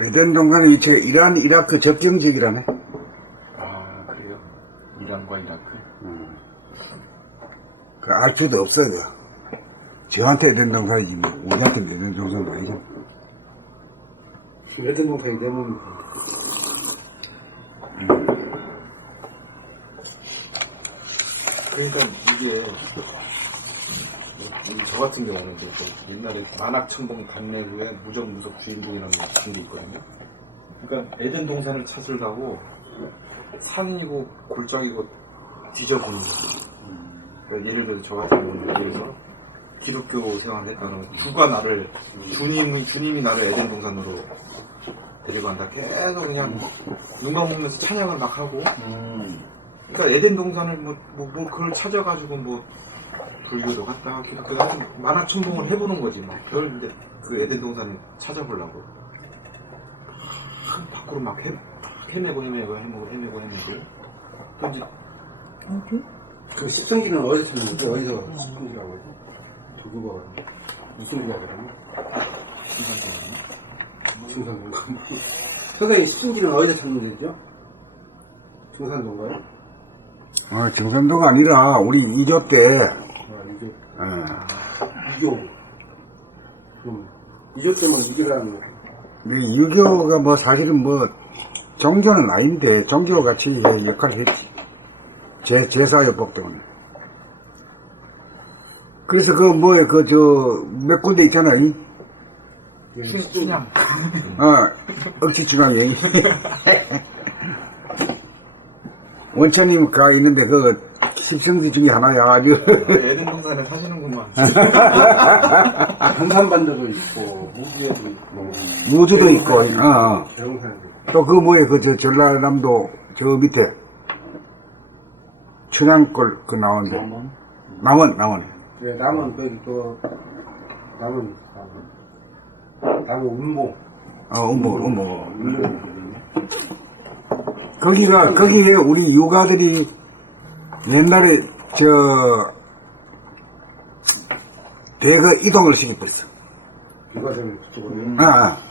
에덴 동산의 위치가 이란, 이라크 접경 지역이라네. 아, 그래요? 이란과 이라크? 그 알 필요도 없어, 그거. 저한테 에덴 동산이지, 뭐. 우리한테 에덴 동산도 아니잖아. 에덴 동산이 내면 그러니까 이게 저 같은 경우는 이제 옛날에 만학천봉 감래구에 무적무속 주인공이라는 게 있거든요. 그러니까 에덴 동산을 찾으려고 산이고 골짜기고 뒤져보는 거예요. 그러니까 예를 들어 저 같은 경우는 예를 들어서 기독교 생활을 했다는 주가 나를 주님이 나를 에덴 동산으로 데려간다. 계속 그냥 눈만 보면서 찬양을 막 하고. 그러니까 에덴 동산을 뭐 그걸 찾아가지고 뭐 불교도 갔다 기독교도 갔다 만화천봉을 해보는 거지 막 그런데 그 에덴 동산을 찾아보려고 밖으로 막 헤매고 그런지 그 십성기는 어디서 찾는데 어디서 십성기라고 하지? 도구가 무슨 기가 되나? 중산동가. 선생님 십성기는 어디서 찾는 데죠? 중산동가요? 경산도가 아니라, 우리 2조 때, 이교. 이교 때문에 이교라는 거. 유교가 뭐 사실은 뭐, 종교는 아닌데, 종교 같이 역할을 했지. 제사요법 때문에. 그래서 몇 군데 있잖아요. 춘향 억지춘향이. 원천님 가 있는데, 십성지 중에 하나야, 아주. 에덴 동산에 사시는구만. 한산반도도 있고, 무주에도 있고, 무주도 있고, 대흥산도 또 전라남도 저 밑에, 춘향골 나오는데. 남원. 네, 남은 남은 운봉. 운봉. 거기에 우리 유가들이 옛날에 대거 이동을 시켰었어. 유가들 그쪽으로.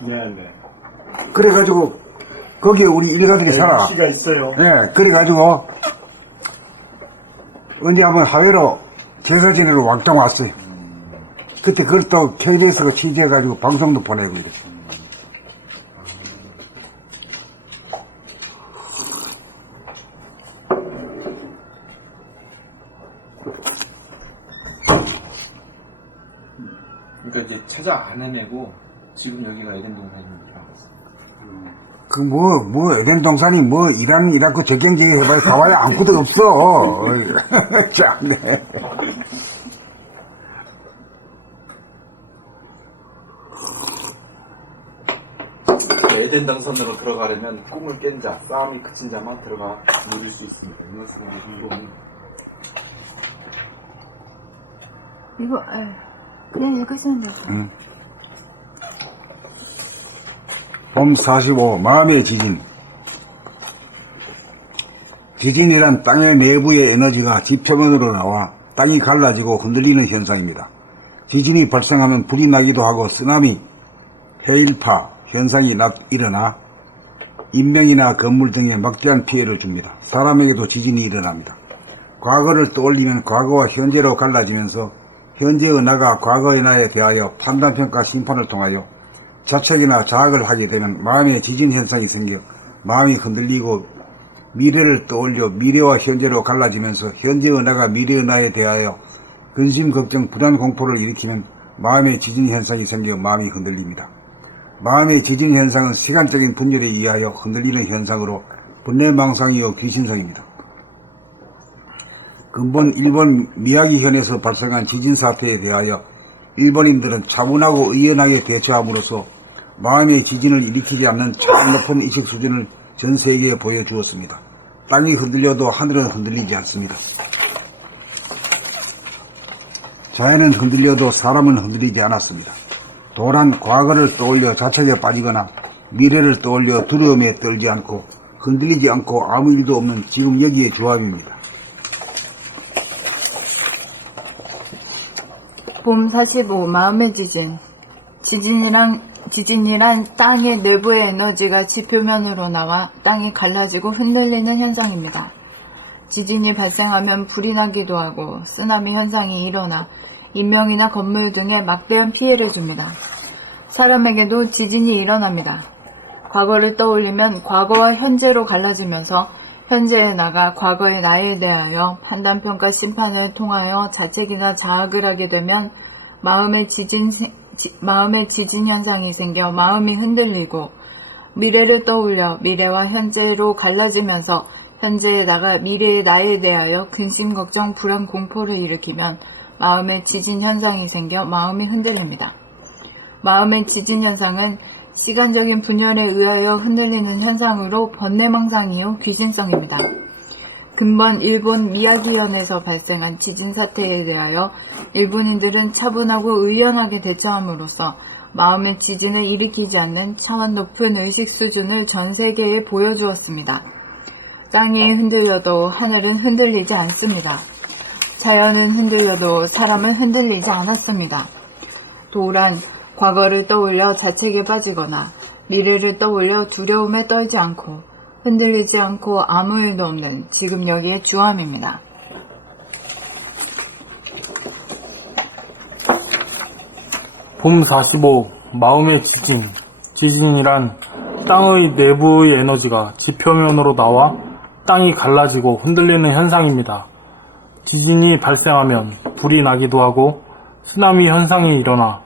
네. 그래가지고, 거기에 우리 일가들이 살아. 시가 있어요. 네, 그래가지고, 언제 한번 하회로 제사 지내러 왕창 왔어요. 그때 그걸 또 KBS가 취재해가지고 방송도 보내고 이랬어. 그러니까 이제 찾아 안 헤매고 지금 여기가 에덴 동산이라고 했어요. 에덴 동산이 이란, 이라크 적경지에 해봐야 가봐야 아무것도 없어. 참네. 에덴 동산으로 들어가려면 꿈을 깬 자, 싸움이 그친 자만 들어가 누릴 수 있습니다. 이 말씀은 이거 그냥 읽으시면 돼요. 봄 45, 마음의 지진. 지진이란 땅의 내부의 에너지가 지표면으로 나와 땅이 갈라지고 흔들리는 현상입니다. 지진이 발생하면 불이 나기도 하고 쓰나미, 해일파 현상이 일어나 인명이나 건물 등에 막대한 피해를 줍니다. 사람에게도 지진이 일어납니다. 과거를 떠올리면 과거와 현재로 갈라지면서 현재의 나가 과거의 나에 대하여 판단평가 심판을 통하여 자책이나 자학을 하게 되면 마음의 지진 현상이 생겨 마음이 흔들리고 미래를 떠올려 미래와 현재로 갈라지면서 현재의 나가 미래의 나에 대하여 근심, 걱정, 불안, 공포를 일으키면 마음의 지진 현상이 생겨 마음이 흔들립니다. 마음의 지진 현상은 시간적인 분열에 의하여 흔들리는 현상으로 분열망상이요 귀신성입니다. 근본 일본 미야기현에서 발생한 지진 사태에 대하여 일본인들은 차분하고 의연하게 대처함으로써 마음의 지진을 일으키지 않는 참 높은 의식 수준을 전 세계에 보여주었습니다. 땅이 흔들려도 하늘은 흔들리지 않습니다. 자연은 흔들려도 사람은 흔들리지 않았습니다. 도란 과거를 떠올려 자책에 빠지거나 미래를 떠올려 두려움에 떨지 않고 흔들리지 않고 아무 일도 없는 지금 여기의 조합입니다. 봄 45 마음의 지진. 지진이란 땅의 내부의 에너지가 지표면으로 나와 땅이 갈라지고 흔들리는 현상입니다. 지진이 발생하면 불이 나기도 하고 쓰나미 현상이 일어나 인명이나 건물 등에 막대한 피해를 줍니다. 사람에게도 지진이 일어납니다. 과거를 떠올리면 과거와 현재로 갈라지면서 현재의 나가 과거의 나에 대하여 판단평가 심판을 통하여 자책이나 자학을 하게 되면 마음의 지진 현상이 생겨 마음이 흔들리고 미래를 떠올려 미래와 현재로 갈라지면서 현재의 나가 미래의 나에 대하여 근심, 걱정, 불안, 공포를 일으키면 마음의 지진 현상이 생겨 마음이 흔들립니다. 마음의 지진 현상은 시간적인 분열에 의하여 흔들리는 현상으로 번뇌망상이요 귀신성입니다. 근본 일본 미야기현에서 발생한 지진 사태에 대하여 일본인들은 차분하고 의연하게 대처함으로써 마음의 지진을 일으키지 않는 차원 높은 의식 수준을 전 세계에 보여주었습니다. 땅이 흔들려도 하늘은 흔들리지 않습니다. 자연은 흔들려도 사람은 흔들리지 않았습니다. 도란 과거를 떠올려 자책에 빠지거나 미래를 떠올려 두려움에 떨지 않고 흔들리지 않고 아무 일도 없는 지금 여기의 주함입니다. 봄 45. 마음의 지진. 지진이란 땅의 내부의 에너지가 지표면으로 나와 땅이 갈라지고 흔들리는 현상입니다. 지진이 발생하면 불이 나기도 하고 쓰나미 현상이 일어나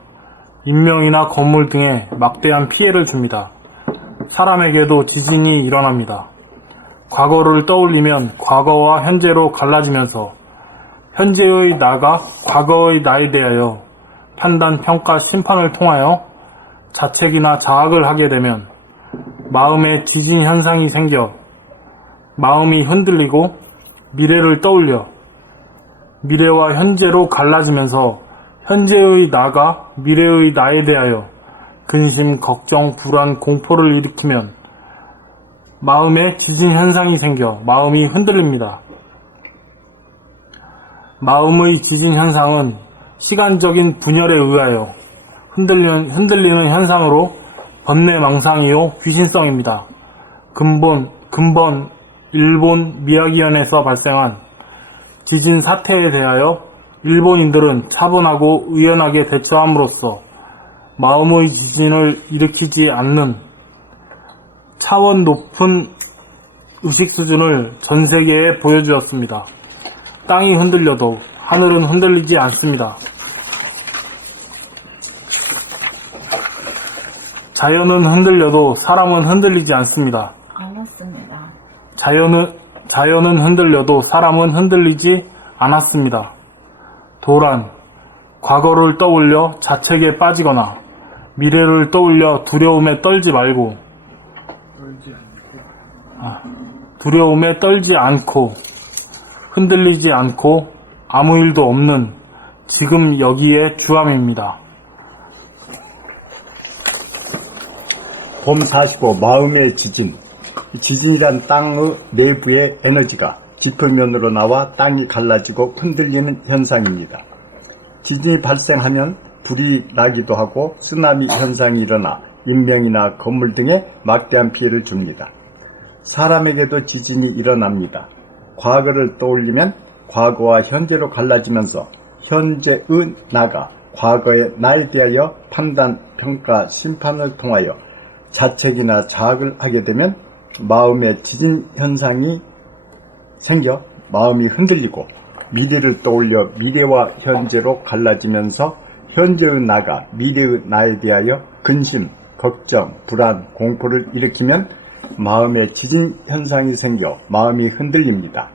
인명이나 건물 등에 막대한 피해를 줍니다. 사람에게도 지진이 일어납니다. 과거를 떠올리면 과거와 현재로 갈라지면서 현재의 나가 과거의 나에 대하여 판단, 평가, 심판을 통하여 자책이나 자학을 하게 되면 마음의 지진 현상이 생겨 마음이 흔들리고 미래를 떠올려 미래와 현재로 갈라지면서 현재의 나가 미래의 나에 대하여 근심, 걱정, 불안, 공포를 일으키면 마음의 지진 현상이 생겨 마음이 흔들립니다. 마음의 지진 현상은 시간적인 분열에 의하여 흔들리는 현상으로 번뇌망상이요 귀신성입니다. 근본 일본 미야기현에서 발생한 지진 사태에 대하여 일본인들은 차분하고 의연하게 대처함으로써 마음의 지진을 일으키지 않는 차원 높은 의식 수준을 전 세계에 보여주었습니다. 땅이 흔들려도 하늘은 흔들리지 않습니다. 자연은 흔들려도 사람은 흔들리지 않습니다. 알았습니다. 자연은 흔들려도 사람은 흔들리지 않았습니다. 도란, 과거를 떠올려 자책에 빠지거나 미래를 떠올려 두려움에 떨지 말고 두려움에 떨지 않고 흔들리지 않고 아무 일도 없는 지금 여기의 주함입니다. 봄 45. 마음의 지진. 지진이란 땅의 내부의 에너지가 지표면으로 나와 땅이 갈라지고 흔들리는 현상입니다. 지진이 발생하면 불이 나기도 하고 쓰나미 현상이 일어나 인명이나 건물 등에 막대한 피해를 줍니다. 사람에게도 지진이 일어납니다. 과거를 떠올리면 과거와 현재로 갈라지면서 현재의 나가 과거의 나에 대하여 판단, 평가, 심판을 통하여 자책이나 자학을 하게 되면 마음의 지진 현상이 생겨 마음이 흔들리고 미래를 떠올려 미래와 현재로 갈라지면서 현재의 나가 미래의 나에 대하여 근심, 걱정, 불안, 공포를 일으키면 마음의 지진 현상이 생겨 마음이 흔들립니다.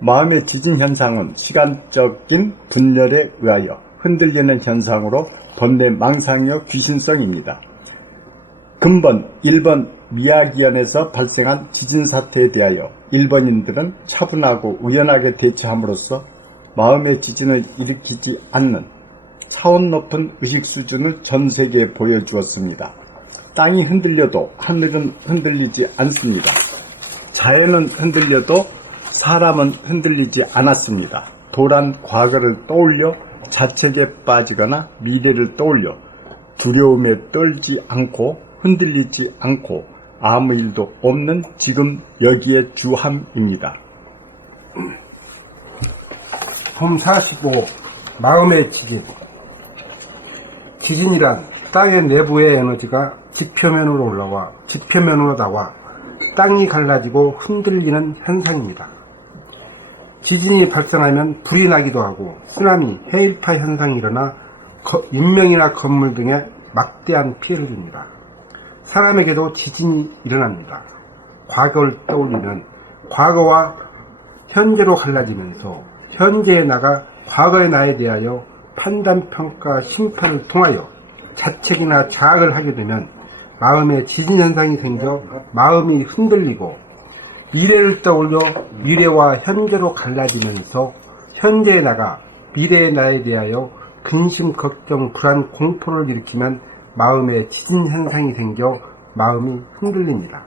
마음의 지진 현상은 시간적인 분열에 의하여 흔들리는 현상으로 번뇌망상이요 귀신성입니다. 근본 일본 미야기현에서 발생한 지진 사태에 대하여 일본인들은 차분하고 의연하게 대처함으로써 마음의 지진을 일으키지 않는 차원 높은 의식 수준을 전 세계에 보여주었습니다. 땅이 흔들려도 하늘은 흔들리지 않습니다. 자연은 흔들려도 사람은 흔들리지 않았습니다. 도란 과거를 떠올려 자책에 빠지거나 미래를 떠올려 두려움에 떨지 않고 흔들리지 않고 아무 일도 없는 지금 여기에 주함입니다. 봄 45. 마음의 지진. 지진이란 땅의 내부의 에너지가 지표면으로 나와 땅이 갈라지고 흔들리는 현상입니다. 지진이 발생하면 불이 나기도 하고 쓰나미, 해일파 현상이 일어나 인명이나 건물 등에 막대한 피해를 줍니다. 사람에게도 지진이 일어납니다. 과거를 떠올리면 과거와 현재로 갈라지면서 현재의 나가 과거의 나에 대하여 판단, 평가, 심판을 통하여 자책이나 자학을 하게 되면 마음에 지진 현상이 생겨 마음이 흔들리고 미래를 떠올려 미래와 현재로 갈라지면서 현재의 나가 미래의 나에 대하여 근심, 걱정, 불안, 공포를 일으키면 마음에 지진 현상이 생겨 마음이 흔들립니다.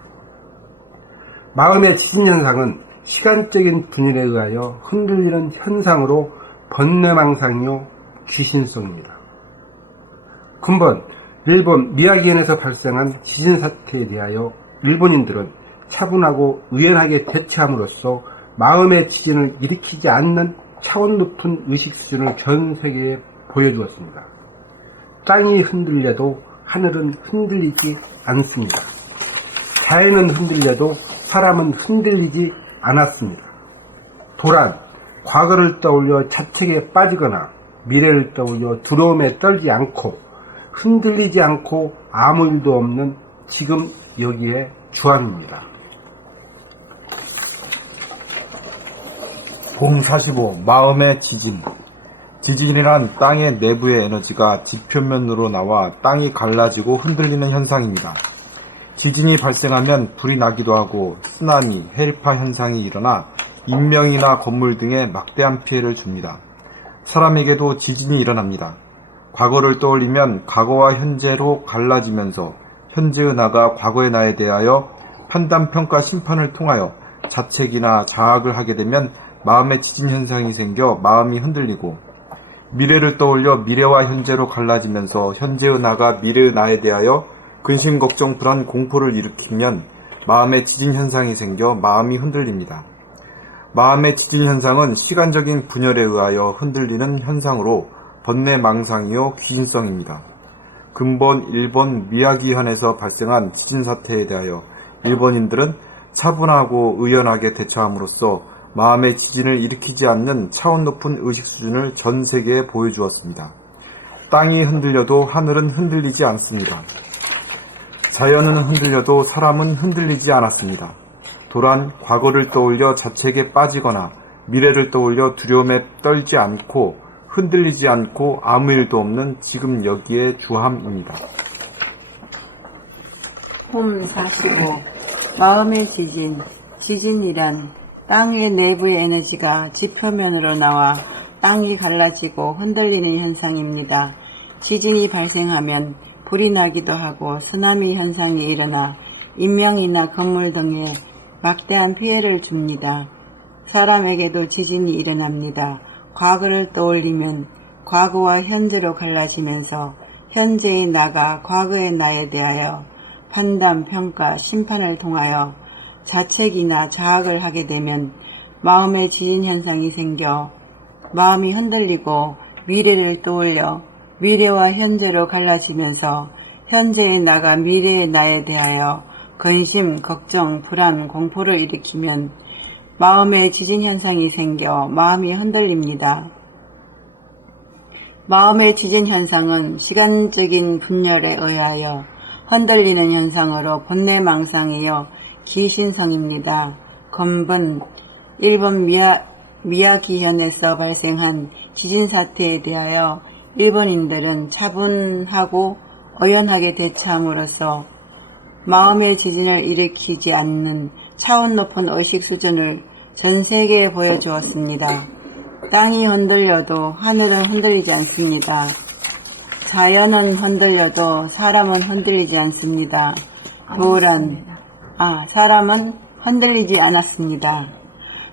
마음의 지진 현상은 시간적인 분열에 의하여 흔들리는 현상으로 번뇌망상이요 귀신성입니다. 근본 일본 미야기현에서 발생한 지진 사태에 대하여 일본인들은 차분하고 의연하게 대처함으로써 마음의 지진을 일으키지 않는 차원 높은 의식 수준을 전 세계에 보여주었습니다. 땅이 흔들려도 하늘은 흔들리지 않습니다. 자연은 흔들려도 사람은 흔들리지 않았습니다. 도란, 과거를 떠올려 자책에 빠지거나 미래를 떠올려 두려움에 떨지 않고 흔들리지 않고 아무 일도 없는 지금 여기에 주함입니다. 봄 45. 마음의 지진. 지진이란 땅의 내부의 에너지가 지표면으로 나와 땅이 갈라지고 흔들리는 현상입니다. 지진이 발생하면 불이 나기도 하고 쓰나미, 해일파 현상이 일어나 인명이나 건물 등에 막대한 피해를 줍니다. 사람에게도 지진이 일어납니다. 과거를 떠올리면 과거와 현재로 갈라지면서 현재의 나가 과거의 나에 대하여 판단, 평가, 심판을 통하여 자책이나 자학을 하게 되면 마음의 지진 현상이 생겨 마음이 흔들리고 미래를 떠올려 미래와 현재로 갈라지면서 현재의 나가 미래의 나에 대하여 근심, 걱정, 불안, 공포를 일으키면 마음의 지진 현상이 생겨 마음이 흔들립니다. 마음의 지진 현상은 시간적인 분열에 의하여 흔들리는 현상으로 번뇌망상이요 귀신성입니다. 근본 일본 미야기현에서 발생한 지진 사태에 대하여 일본인들은 차분하고 의연하게 대처함으로써 마음의 지진을 일으키지 않는 차원 높은 의식 수준을 전 세계에 보여주었습니다. 땅이 흔들려도 하늘은 흔들리지 않습니다. 자연은 흔들려도 사람은 흔들리지 않았습니다. 도란, 과거를 떠올려 자책에 빠지거나 미래를 떠올려 두려움에 떨지 않고 흔들리지 않고 아무 일도 없는 지금 여기에 주함입니다. 홈 45. 마음의 지진. 지진이란 땅의 내부의 에너지가 지표면으로 나와 땅이 갈라지고 흔들리는 현상입니다. 지진이 발생하면 불이 나기도 하고 쓰나미 현상이 일어나 인명이나 건물 등에 막대한 피해를 줍니다. 사람에게도 지진이 일어납니다. 과거를 떠올리면 과거와 현재로 갈라지면서 현재의 나가 과거의 나에 대하여 판단, 평가, 심판을 통하여 자책이나 자학을 하게 되면 마음의 지진 현상이 생겨 마음이 흔들리고 미래를 떠올려 미래와 현재로 갈라지면서 현재의 나가 미래의 나에 대하여 근심, 걱정, 불안, 공포를 일으키면 마음의 지진 현상이 생겨 마음이 흔들립니다. 마음의 지진 현상은 시간적인 분열에 의하여 흔들리는 현상으로 번뇌망상이요 귀신성입니다. 근본 일본 미야기현에서 발생한 지진 사태에 대하여 일본인들은 차분하고 의연하게 대처함으로써 마음의 지진을 일으키지 않는 차원 높은 의식 수준을 전 세계에 보여주었습니다. 땅이 흔들려도 하늘은 흔들리지 않습니다. 자연은 흔들려도 사람은 흔들리지 않습니다. 사람은 흔들리지 않았습니다.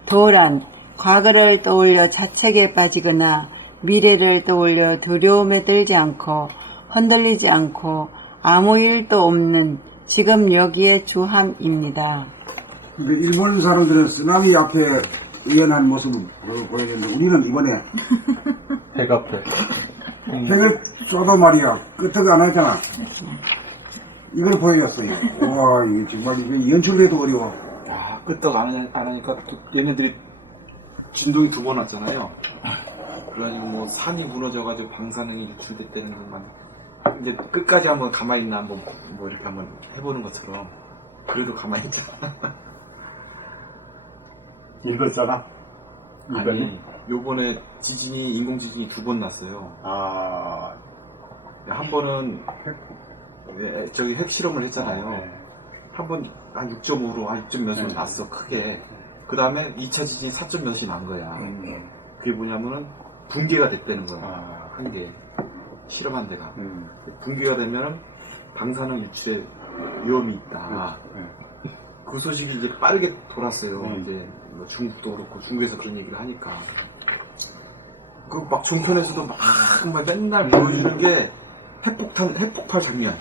도란, 과거를 떠올려 자책에 빠지거나 미래를 떠올려 두려움에 들지 않고 흔들리지 않고 아무 일도 없는 지금 여기에 주함입니다. 근데 일본 사람들은 쓰나미 앞에 의연한 모습을 보여줬는데 우리는 이번에 핵 앞에. 핵을 쏘도 말이야 끄떡 안 하잖아. 이걸 보여줬어요. 와 이게 정말 이게 연출해도 어려워. 와, 끄떡 안 하니까 또 얘네들이 진동이 2번 왔잖아요. 그래가지고 뭐 산이 무너져가지고 방사능이 유출됐다는 것만 이제 끝까지 한번 가만히 있나 한번 뭐 이렇게 한번 해보는 것처럼 그래도 가만히 있잖아. 읽었잖아. 아니 요번에 지진이 인공지진이 2번 났어요. 아, 한 번은 저기 핵실험을 했잖아요. 네. 한 번 한 6.5로 한 6점 몇으로 났어 크게. 그 다음에 2차 지진이 4점 몇이 난 거야. 그게 뭐냐면은 붕괴가 됐다는 거야. 아. 한 개. 실험한 데가. 붕괴가 되면 방사능 유출에 위험이 있다. 그 소식이 이제 빠르게 돌았어요. 이제 뭐 중국도 그렇고 중국에서 그런 얘기를 하니까. 그 막 종편에서도 막 맨날 보여주는 게 핵폭발 장면.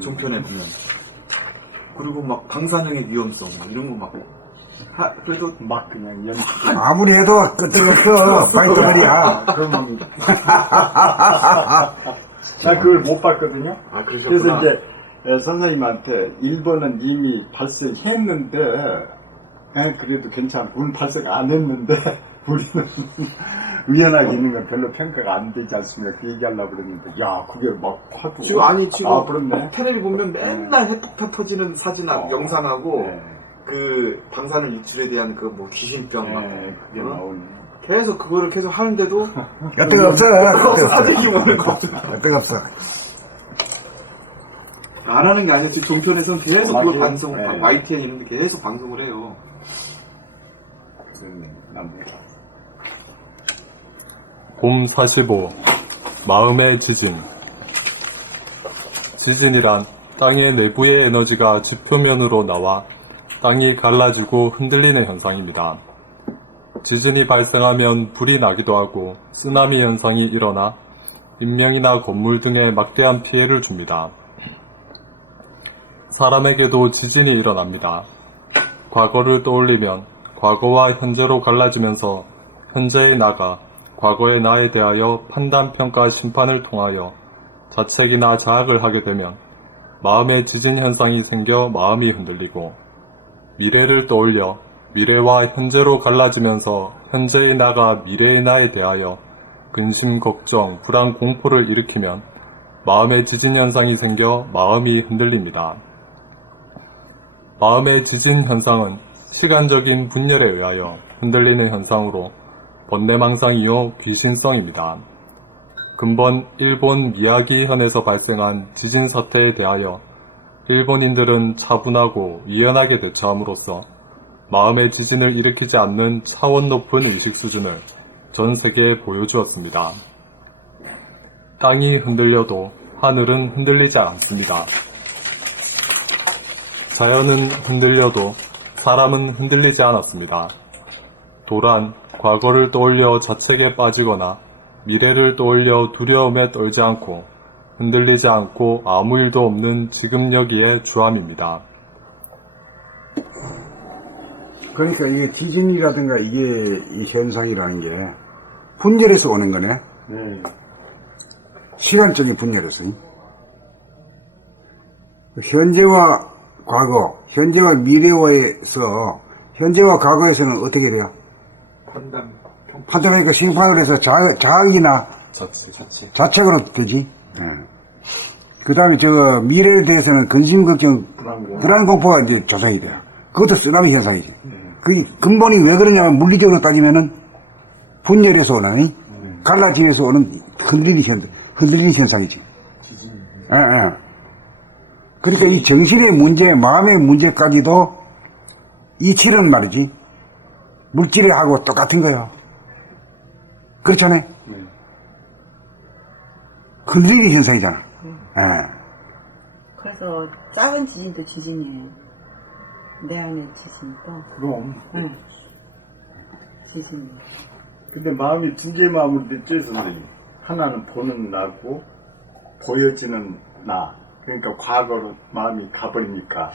종편에 보면. 그리고 막 방사능의 위험성 막 이런 거 막. 그래도 막 그냥 연출. 아무리 해도 끄떡없어 파이터 말이야. 그러면 나 그걸 못 봤거든요. 아, 그러셨구나. 그래서 이제 선생님한테 일본은 이미 발생했는데 그래도 괜찮아. 우리는 발생 안 했는데 우리는 의연하게 있는 건 별로 평가가 안 되지 않습니까? 그 얘기하려고 그랬는데 야 그게 막 하도 지금 아니 지금 그렇네. 테레비 보면 맨날 핵폭탄 터지는 사진 영상하고 네. 그 방사능 유출에 대한 그 뭐 귀신병 막 그게 나오네. 계속 그거를 계속 하는데도 끄떡없어. 사진이 오는 거 같아. 끄떡없어. 안 하는 게 아니라 지금 종편에서는 계속 그거 맞아요. 방송, 네. YTN 이런 데 계속 방송을 해요. 곰 45. 마음의 지진. 지진이란 땅의 내부의 에너지가 지표면으로 나와 땅이 갈라지고 흔들리는 현상입니다. 지진이 발생하면 불이 나기도 하고 쓰나미 현상이 일어나 인명이나 건물 등에 막대한 피해를 줍니다. 사람에게도 지진이 일어납니다. 과거를 떠올리면 과거와 현재로 갈라지면서 현재의 나가 과거의 나에 대하여 판단, 평가, 심판을 통하여 자책이나 자학을 하게 되면 마음의 지진 현상이 생겨 마음이 흔들리고 미래를 떠올려 미래와 현재로 갈라지면서 현재의 나가 미래의 나에 대하여 근심, 걱정, 불안, 공포를 일으키면 마음의 지진 현상이 생겨 마음이 흔들립니다. 마음의 지진 현상은 시간적인 분열에 의하여 흔들리는 현상으로 번뇌망상이요 귀신성입니다. 근본 일본 미야기현에서 발생한 지진 사태에 대하여 일본인들은 차분하고 유연하게 대처함으로써 마음의 지진을 일으키지 않는 차원 높은 의식 수준을 전 세계에 보여주었습니다. 땅이 흔들려도 하늘은 흔들리지 않습니다. 자연은 흔들려도 사람은 흔들리지 않았습니다. 도란 과거를 떠올려 자책에 빠지거나 미래를 떠올려 두려움에 떨지 않고 흔들리지 않고 아무 일도 없는 지금 여기에 주함입니다. 그러니까 이게 지진이라든가 이게 이 현상이라는 게 분열에서 오는 거네. 네. 시간적인 분열에서. 현재와 과거, 현재와 미래에서 현재와 과거에서는 어떻게 돼요? 판단, 판단하니까 심판을 해서 자학이나 자체. 자책으로 되지. 그 다음에 저 미래에 대해서는 근심, 걱정, 불안, 공포가 이제 조성이 돼요. 그것도 쓰나미 현상이지. 그 근본이 왜 그러냐면 물리적으로 따지면은 분열에서 오는, 갈라지면서 오는 흔들리는 현상이지. 그러니까 이 정신의 문제, 마음의 문제까지도 이치는 말이지. 물질하고 똑같은 거예요. 그렇잖아요? 흔들리는 현상이잖아. 그래서 작은 지진도 지진이에요. 내 안의 지진도. 그럼. 응. 지진. 근데 마음이 두 개의 마음으로 됐죠, 선생님. 하나는 보는 나고, 보여지는 나. 그러니까 과거로 마음이 가버리니까.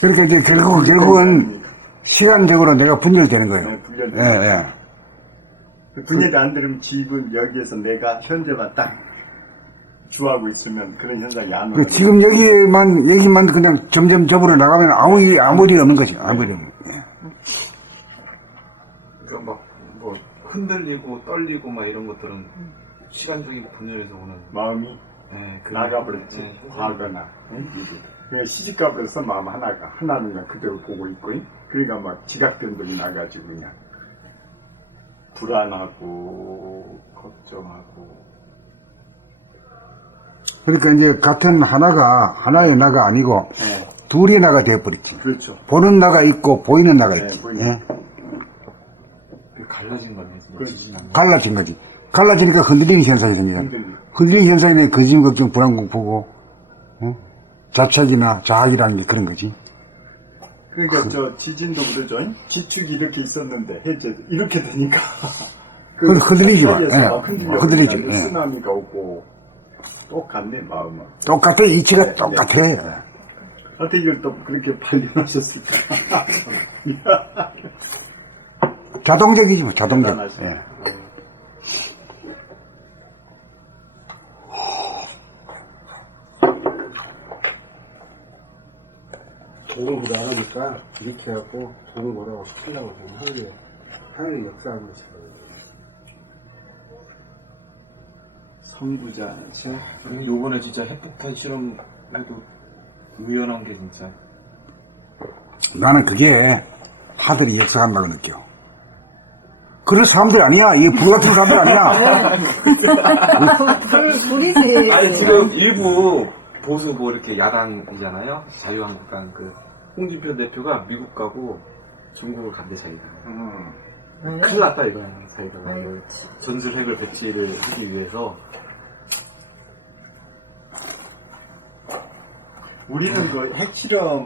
그러니까 이제 결국은 시간적으로 내가 분열되는 거예요. 네, 분열되는 예, 예. 분열이 안 되면 집은 여기에서 내가 현재만 딱 주하고 있으면 그런 현상이 안 오는 지금 여기만 그냥 점점 접으로 나가면 아무 일이 없는 거지. 아무 일이 없는 거지. 예. 그러니까 막 뭐 흔들리고 떨리고 막 이런 것들은 시간적인 분열에서 오는 마음이 네, 나가버렸지. 네, 과거나. 그러니까 시집가버려서 마음 하나는 그냥 그대로 보고 있고, 그러니까 막 지각변동이 나가지고 그냥 불안하고 걱정하고. 그러니까 이제 같은 하나의 나가 아니고 네, 둘의 나가 되어버렸지. 그렇죠. 보는 나가 있고 보이는 나가 네, 있지. 보이는. 예? 갈라진 거네. 그렇지. 지진하면. 갈라진 거지. 갈라지니까 흔들리는 현상이 생기잖아. 흔들리는 현상이 근심, 걱정, 불안, 공포고, 자책이나 자학이라는 게 그런 거지. 그러니까 저 지진도 그러죠. 지축이 이렇게 있었는데 해제 이렇게 되니까 흔들리지 마. 사이에서 예, 막 흔들려. 흔들리지. 그러니까 예. 쓰나미가 오고 똑같네 마음은. 똑같아. 이치가 네, 똑같아. 어떻게 이걸 또 그렇게 발견하셨을까? 자동적이지 뭐, 자동적. 대단하시네. 예. 도움을 안 하니까 이렇게 하고 돈을 벌어 하려고 하는 역사하는 것이 선구자. 요번에 진짜 핵폭탄 실험 해도 우연한 게 진짜 나는 그게 하들이 역사한다고 느껴. 그런 사람들 아니야. 이게 불같은 사람들 아니야. 우리지. 아니 지금 일부 보수 뭐 이렇게 야당이잖아요. 자유한국당 그 홍준표 대표가 미국 가고 중국을 간대 자기가. 큰일 났다 이거야 자기가. 그 전술 핵을 배치를 하기 위해서. 우리는 그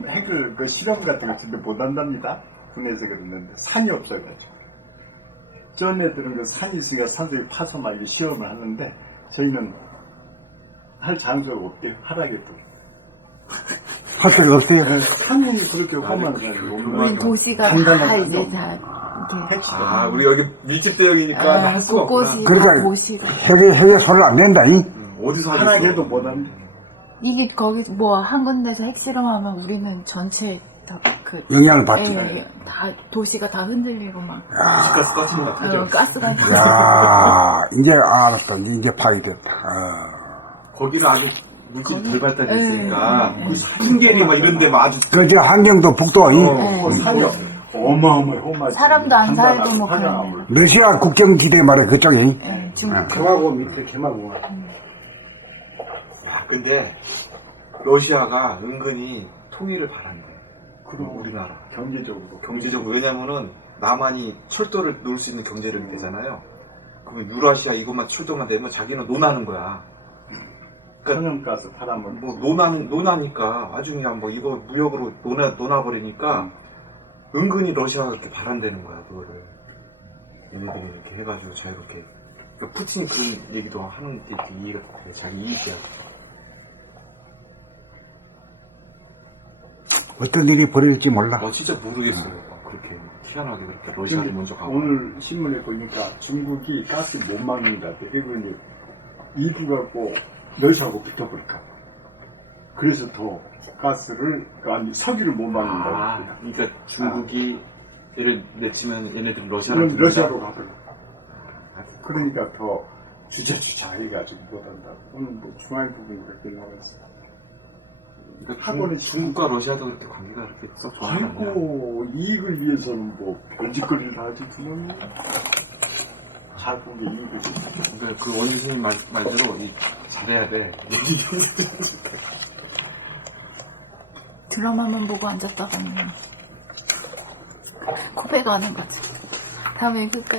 핵을 그 실험 같은 거 진짜 못 한답니다. 군에서 그랬는데 산이 없어가지고. 전 애들은 그 산이 있으니까 산속에 파서 막 이렇게 시험을 하는데 저희는 할 장소가 없대요. 하락에도. 할 데가 없어요. 산이 그렇게 험한 산이 우리 도시가 다 이제 다 이렇게 핵실험. 아 우리 여기 밀집대역이니까 할 수가 없구나. 곳곳이 그러니까 다 도시가. 핵에 손을 안 댄다니. 어디서 하겠어? 하락에도 못 한대. 이게 거기 뭐 한 군데서 핵실험하면 우리는 전체 다그 영향을 받지. 다 도시가 다 흔들리고 막 가스 같은 거 같죠. 가스가 야, 이제 알았다. 이제 파괴됐다. 거기는 아주 물질이 덜 발달됐으니까 풍계리 막 이런데 막 아주 그저 환경도 북도, 산이 어마어마해. 험하지. 사람도 안 살고 뭐 하나 그런데. 러시아 국경지대 말이야, 그쪽에. 중국. 개마고 밑에 개마고. 야, 근데 러시아가 은근히 통일을 바란대. 그럼 우리나라 경제적으로 왜냐면은 남한이 철도를 놓을 수 있는 경제력이 되잖아요. 그럼 유라시아 이것만 철도만 되면 자기는 논하는 거야. 천연가스 팔아면 뭐 논하니까 나중에 뭐 이거 무역으로 논아버리니까 은근히 러시아가 그렇게 바란다는 거야 그거를. 얘네들이 이렇게 해가지고 자유롭게. 그러니까 푸틴이 그런 얘기도 하는 게 이해가 돼. 자기 이익이야. 어떤 일이 벌어질지 몰라. 진짜 모르겠어요. 그렇게 희한하게 그렇게 러시아를 먼저 가고. 오늘 신문에 보니까 중국이 가스 못 막는다. 해군이 이부 갖고 러시아하고 붙어버릴까. 그래서 더 가스를 아니 석유를 못 막는다. 그러니까 중국이 얘를 내치면 얘네들은 러시아로 그럼 러시아로 가버려. 그러니까 더 주저주저 해가지고 못한다고. 오늘 뭐 중앙 부분이 그렇게 나와있어. 그러니까 중국과 러시아도 그렇게 관계가 그렇게 썩 좋아하지 않나요? 아이고 이익을 위해서는 뭐 별짓거리를 하지 그놈이. 자국의 이익을 위해서. 그러니까 그 원주스님 말대로 잘해야 돼. 드라마만 보고 앉았다가는 코베가 하는 거지. 다음에 끝까지.